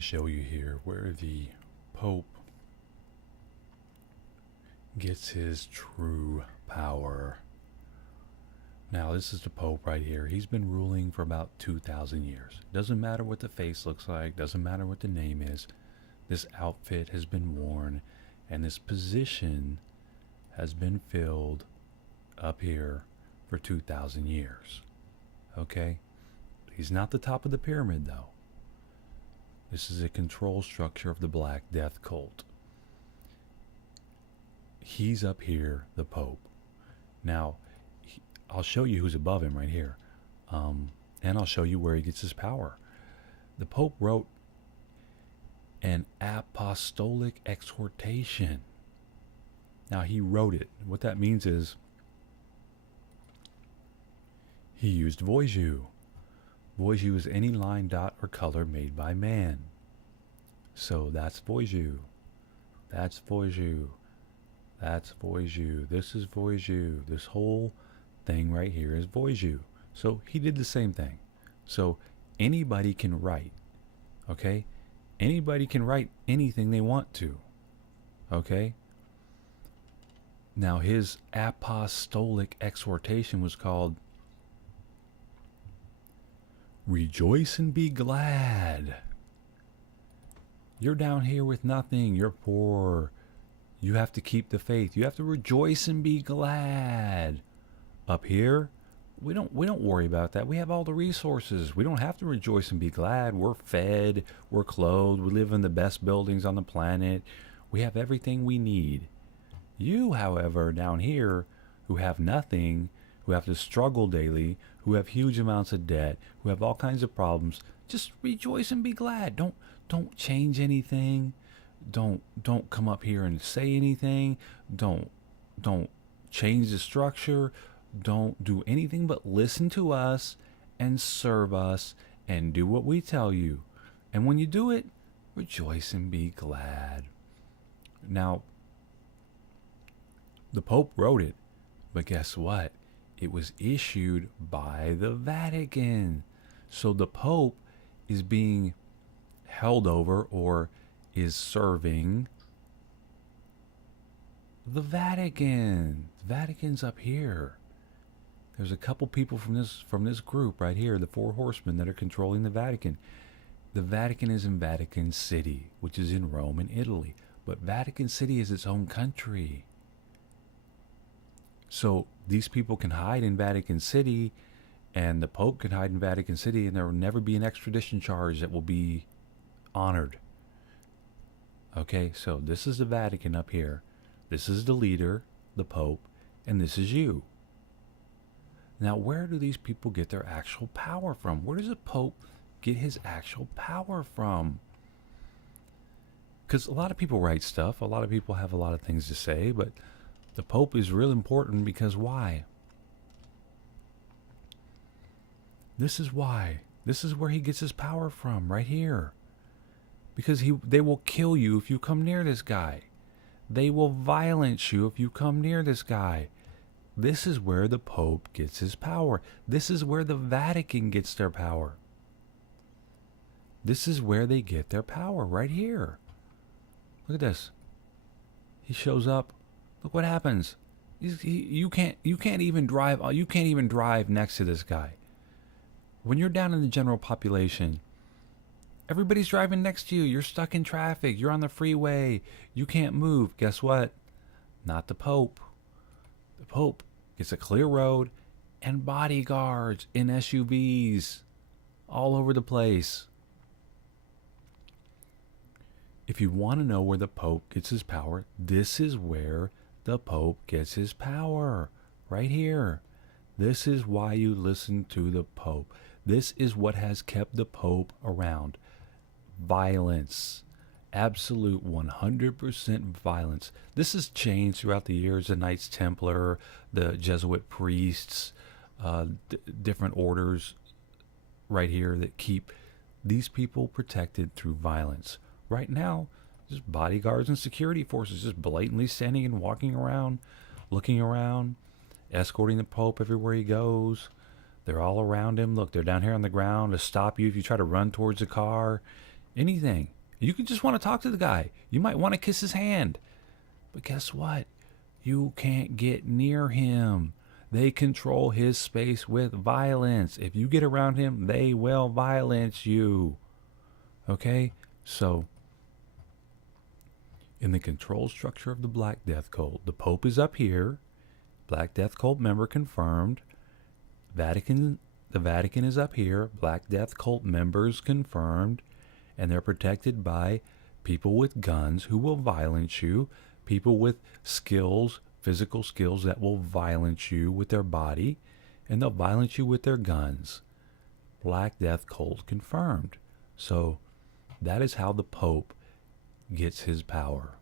Show you here where the Pope gets his true power. Now, this is the Pope right here. He's been ruling for about 2,000 years. Doesn't matter what the face looks like, doesn't matter what the name is. This outfit has been worn, and this position has been filled up here for 2,000 years. Okay? He's not the top of the pyramid, though. This is a control structure of the Black Death cult. He's up here, the Pope. Now, I'll show you who's above him right here. And I'll show you where he gets his power. The Pope wrote an apostolic exhortation. Now, he wrote it. What that means is he used VOYXU. VOYXU is any line, dot, or color made by man. So that's VOYXU. That's VOYXU. That's VOYXU. This is VOYXU. This whole thing right here is VOYXU. So he did the same thing. So anybody can write. Okay? Anybody can write anything they want to. Okay? Now his apostolic exhortation was called Rejoice and be glad. You're down here with nothing. You're poor. You have to keep the faith. You have to rejoice and be glad. Up here, we don't worry about that. We have all the resources. We don't have to rejoice and be glad. We're fed, we're clothed, we live in the best buildings on the planet. We have everything we need. You, however, down here, who have nothing, who have to struggle daily, who have huge amounts of debt, who have all kinds of problems, just rejoice and be glad. Don't change anything. Don't come up here and say anything. Don't change the structure. Don't do anything but listen to us and serve us and do what we tell you. And when you do it, rejoice and be glad. Now, the Pope wrote it, but guess what? It was issued by the Vatican. So the Pope is being held over or is serving the Vatican. The Vatican's up here. There's a couple people from this group right here, the four horsemen that are controlling the Vatican. The Vatican is in Vatican City, which is in Rome and Italy. But Vatican City is its own country. So these people can hide in Vatican City, and the Pope can hide in Vatican City, and there will never be an extradition charge that will be honored. Okay, so this is the Vatican up here. This is the leader, the Pope, and this is you. Now, where do these people get their actual power from? Where does the Pope get his actual power from? Because a lot of people write stuff. A lot of people have a lot of things to say, but the Pope is real important because why? This is why. This is where he gets his power from, right here. Because they will kill you if you come near this guy. They will violence you if you come near this guy. This is where the Pope gets his power. This is where the Vatican gets their power. This is where they get their power, right here. Look at this. He shows up. Look what happens. You can't even drive. You can't even drive next to this guy. When you're down in the general population, everybody's driving next to you. You're stuck in traffic. You're on the freeway. You can't move. Guess what? Not the Pope. The Pope gets a clear road and bodyguards in SUVs all over the place. If you want to know where the Pope gets his power, this is where the Pope gets his power. Right here. This is why you listen to the Pope. This is what has kept the Pope around. Violence. Absolute 100% violence. This has changed throughout the years. The Knights Templar, the Jesuit priests, different orders right here that keep these people protected through violence. Right now, just bodyguards and security forces just blatantly standing and walking around, looking around, escorting the Pope everywhere he goes. They're all around him. Look, they're down here on the ground to stop you if you try to run towards a car. Anything. You can just want to talk to the guy. You might want to kiss his hand. But guess what? You can't get near him. They control his space with violence. If you get around him, they will violence you. Okay? So, in the control structure of the Black Death Cult, the Pope is up here. Black Death Cult member confirmed. The Vatican is up here. Black Death Cult members confirmed. And they're protected by people with guns who will violence you. People with skills, physical skills that will violence you with their body. And they'll violence you with their guns. Black Death Cult confirmed. So that is how the Pope gets his power.